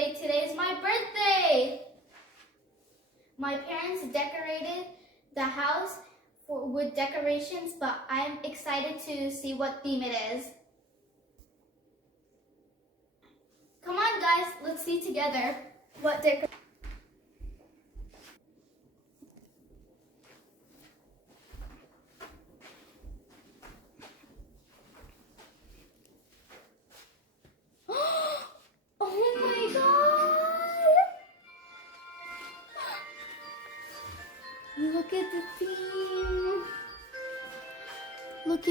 birthday. Today's my birthday. My parents decorated the house with decorations, but I'm excited to see what theme it is. Come on guys, let's see together what decoration. Look at the theme. Look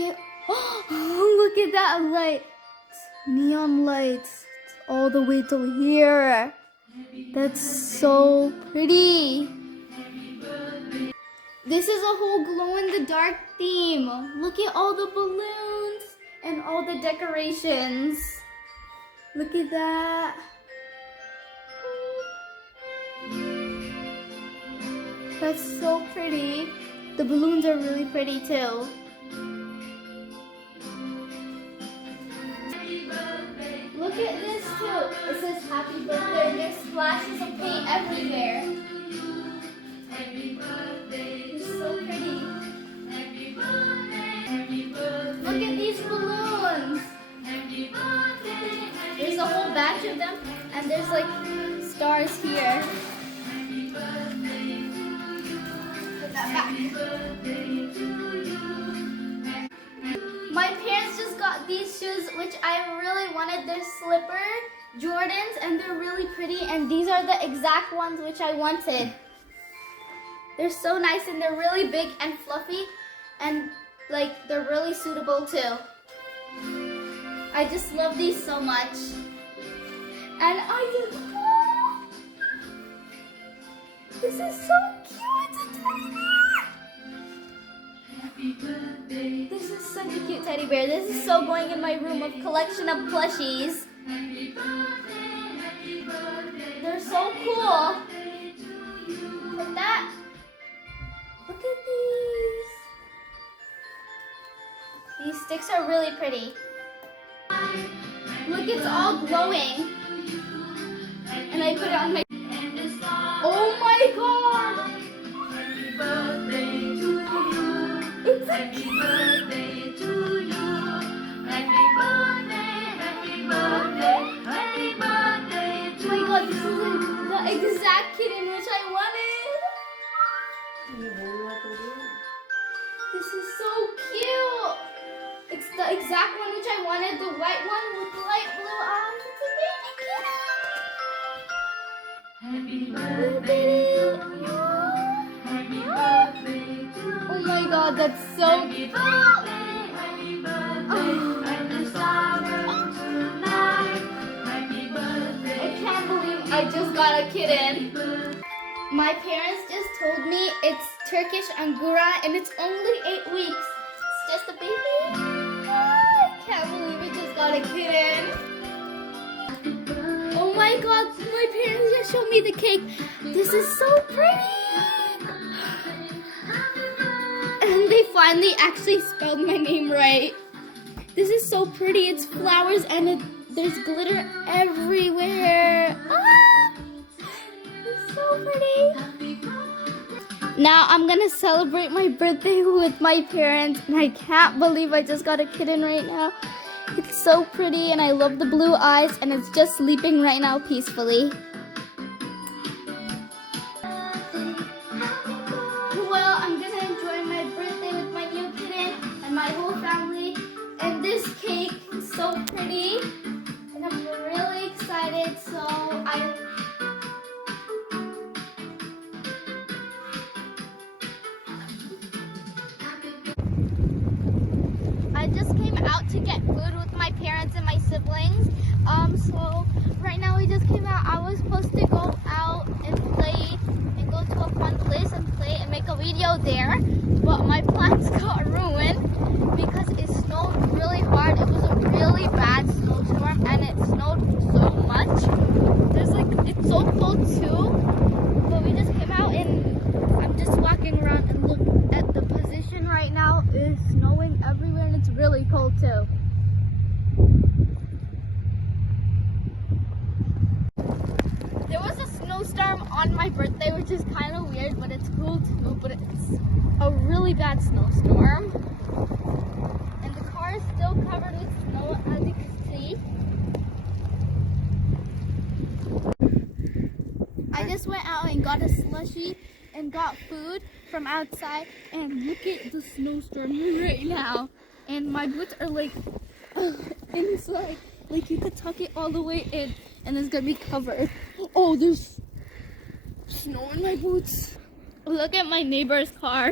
at that light. Neon lights all the way to here. That's so pretty. This is a whole glow in the dark theme. Look at all the balloons and all the decorations. Look at that. That's so pretty. The balloons are really pretty too. Look at this too. It says happy birthday. There's splashes of paint everywhere. It's so pretty. Look at these balloons. There's a whole batch of them and there's like stars here. My parents just got these shoes, which I really wanted. They're slipper Jordans and they're really pretty, and these are the exact ones which I wanted. They're so nice and they're really big and fluffy, and like they're really suitable too. I just love these so much. And this is so cute. It's a teddy bear. This is such a cute teddy bear. This is so going in my room of collection of plushies. They're so cool. Look at that. Look at these. These sticks are really pretty. Look, it's all glowing. And I put it on my... Oh my god! Happy birthday to you. It's a kitten. Birthday to you. Happy birthday, happy birthday, happy birthday to you. Oh my god, this is the exact kitten which I wanted. This is so cute. It's the exact one which I wanted, the white one with the light blue eyes. It's a baby kitten. Happy birthday to you. Happy birthday to you. Oh my god, that's so cute. Happy birthday, and the summer tonight. Happy birthday. I can't believe I just got a kitten. My parents just told me it's Turkish Angora and it's only 8 weeks. It's just a baby. I can't believe we just got a kitten. Oh my god, my parents just showed me the cake. This is so pretty. And they finally actually spelled my name right. This is so pretty. It's flowers and there's glitter everywhere. Ah, it's so pretty. Now I'm gonna celebrate my birthday with my parents, and I can't believe I just got a kitten right now. It's so pretty and I love the blue eyes, and it's just sleeping right now peacefully. Well, I'm gonna enjoy my birthday with my new kitten and my whole family. And this cake is so pretty and I'm really excited. So I just came out to get food with my parents and my siblings. So right now we just came out. I was supposed to go out and play and go to a fun place and play and make a video there, but my plans got ruined because it snowed really hard. It was a really bad snowstorm and it snowed so much. It's so cold too, but we just came out and I'm just walking around and look at the position right now. It's snowing everywhere and it's really cold too. snowstorm on my birthday, which is kind of weird, but it's cool too. But it's a really bad snowstorm. And the car is still covered with snow, as you can see. I just went out and got a slushie and got food from outside, and look at the snowstorm right now. And my boots are like inside, like you could tuck it all the way in and it's gonna be covered. Oh, there's snow in my boots. Look at my neighbor's car.